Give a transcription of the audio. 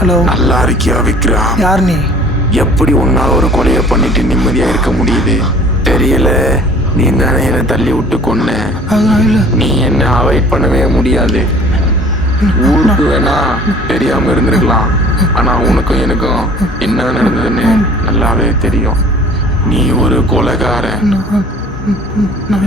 Hello, நல்லா இருக்கியா விக்ரம்? யார் நீ? எப்படி உன்னால ஒரு கொலையை பண்ணிட்டு நிம்மதியா இருக்க முடியுது தெரியல. நீ தானே என்னை தள்ளி விட்டு கொன்ன. அதெல்லாம் இல்லை. நீ என்ன அவாய்ட் பண்ணவே முடியாது. ஊருக்கு வேணா தெரியாம இருந்திருக்கலாம், ஆனா உனக்கும் எனக்கும் என்ன நடந்ததுன்னு நல்லாவே தெரியும். நீ ஒரு கொலைகாரன். நான்